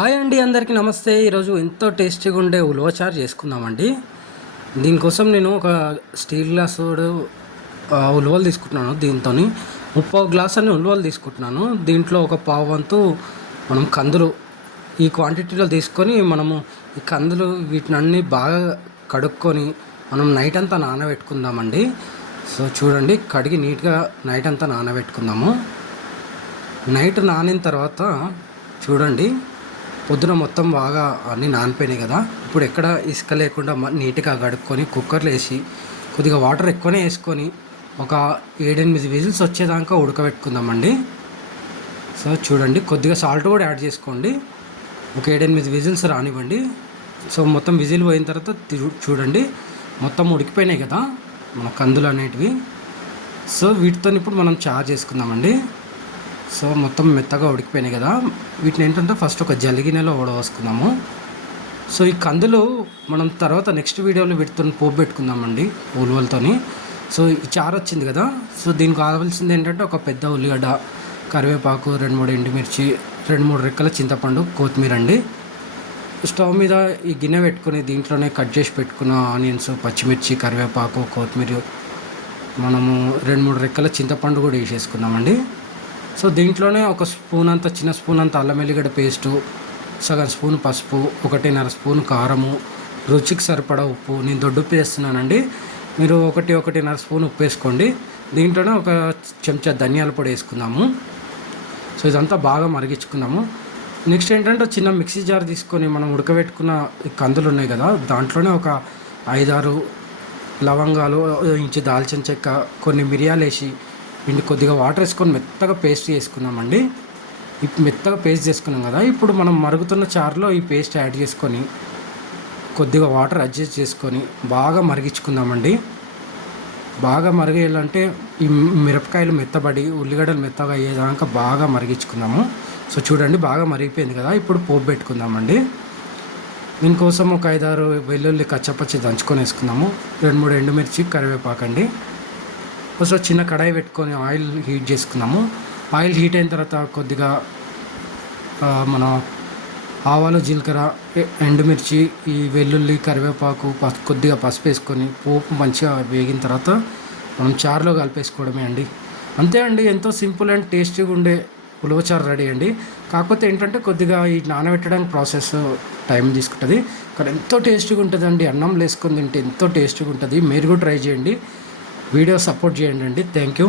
Hi అండి, అందరికీ నమస్తే. ఈరోజు ఎంతో టేస్టీగా ఉండే ఉలవచారు చేసుకుందామండి. దీనికోసం నేను ఒక స్టీల్ గ్లాసుడు ఉలవలు తీసుకుంటున్నాను. దీంతో 30 గ్లాస్ అని ఉలవలు తీసుకుంటున్నాను. దీంట్లో ఒక పావు వంతు మనం కందులు ఈ క్వాంటిటీలో తీసుకొని మనము ఈ కందులు వీటిని అన్నీ బాగా కడుక్కొని మనం నైట్ అంతా నానబెట్టుకుందామండి. సో చూడండి, కడిగి నీట్గా నైట్ అంతా నానబెట్టుకుందాము. నైట్ నానిన తర్వాత చూడండి, పొద్దున మొత్తం బాగా అన్నీ నానిపోయినాయి కదా. ఇప్పుడు ఎక్కడ ఇసుక లేకుండా నీట్గా కడుక్కొని కుక్కర్లో వేసి కొద్దిగా వాటర్ ఎక్కువనే వేసుకొని ఒక 7-8 విజిల్స్ వచ్చేదాకా ఉడకబెట్టుకుందామండి. సో చూడండి, కొద్దిగా సాల్ట్ కూడా యాడ్ చేసుకోండి. ఒక 7-8 విజిల్స్ రానివ్వండి. సో మొత్తం విజిల్ పోయిన తర్వాత చూడండి, మొత్తం ఉడికిపోయినాయి కదా మన కందులు అనేటివి. సో వీటితో ఇప్పుడు మనం చారు చేసుకుందామండి. సో మొత్తం మెత్తగా ఉడికిపోయినాయి కదా. వీటిని ఏంటంటే ఫస్ట్ ఒక జల్లిగిన్నెలో ఉడవసుకుందాము. సో ఈ కందులు మనం తర్వాత నెక్స్ట్ వీడియోలో వీటితో పోపు పెట్టుకుందామండి ఉలువలతోని. సో ఈ చారు వచ్చింది కదా. సో దీనికి కావాల్సింది ఏంటంటే ఒక పెద్ద ఉల్లిగడ్డ, కరివేపాకు, 2-3 ఎండుమిర్చి, 2-3 రెక్కల చింతపండు, కొత్తిమీర అండి. స్టవ్ మీద ఈ గిన్నె పెట్టుకుని దీంట్లోనే కట్ చేసి పెట్టుకున్న ఆనియన్స్, పచ్చిమిర్చి, కరివేపాకు, కొత్తిమీర, మనము 2-3 రెక్కల చింతపండు కూడా వేసేసుకుందామండి. సో దీంట్లోనే ఒక స్పూన్ అంత, చిన్న స్పూన్ అంత అల్లం వెల్లిగడ్డ పేస్టు, సగం స్పూన్ పసుపు, 1.5 స్పూన్ కారము, రుచికి సరిపడా ఉప్పు. నేను దొడ్డు ఉప్పు వేస్తున్నానండి, మీరు 1-1.5 స్పూన్ ఉప్పు వేసుకోండి. దీంట్లోనే ఒక చెంచా ధనియాల పొడి వేసుకుందాము. సో ఇదంతా బాగా మరిగించుకుందాము. నెక్స్ట్ ఏంటంటే చిన్న మిక్సీ జార్ తీసుకొని మనం ఉడకబెట్టుకున్న కందులు ఉన్నాయి కదా, దాంట్లోనే ఒక 5-6 లవంగాలు, ఇంచు దాల్చిన చెక్క, కొన్ని మిరియాలు వేసి కొద్దిగా వాటర్ వేసుకొని మెత్తగా పేస్ట్ చేసుకున్నామండి. ఇప్పుడు మెత్తగా పేస్ట్ చేసుకున్నాం కదా. ఇప్పుడు మనం మరుగుతున్న చారులో ఈ పేస్ట్ యాడ్ చేసుకొని కొద్దిగా వాటర్ అడ్జస్ట్ చేసుకొని బాగా మరిగించుకుందామండి. బాగా మరిగేయాలంటే ఈ మిరపకాయలు మెత్తబడి ఉల్లిగడ్డలు మెత్తగా అయ్యేదాకా బాగా మరిగించుకుందాము. సో చూడండి, బాగా మరిగిపోయింది కదా. ఇప్పుడు పోపు పెట్టుకుందామండి. దీనికోసం ఒక 5-6 వెల్లుల్లి కచ్చపచ్చి దంచుకొని వేసుకుందాము. 2-3 ఎండుమిర్చి, కరివేపాకండి. సో చిన్న కడాయి పెట్టుకొని ఆయిల్ హీట్ చేసుకున్నాము. ఆయిల్ హీట్ అయిన తర్వాత కొద్దిగా మన ఆవాలు, జీలకర్ర, ఎండుమిర్చి, ఈ వెల్లుల్లి, కరివేపాకు, కొద్దిగా పసుపు వేసుకొని పోపు మంచిగా వేగిన తర్వాత మనం చారులో కలిపేసుకోవడమే అండి. అంతే అండి, ఎంతో సింపుల్ అండ్ టేస్టీగా ఉండే ఉలవచారు రెడీ అండి. కాకపోతే ఏంటంటే కొద్దిగా ఈ నానబెట్టడానికి ప్రాసెస్ టైం తీసుకుంటుంది, కానీ ఎంతో టేస్టీగా ఉంటుందండి. అన్నం వేసుకొని తింటే ఎంతో టేస్టీగా ఉంటుంది. మీరు కూడా ట్రై చేయండి. వీడియో సపోర్ట్ చేయండి అండి. Thank you.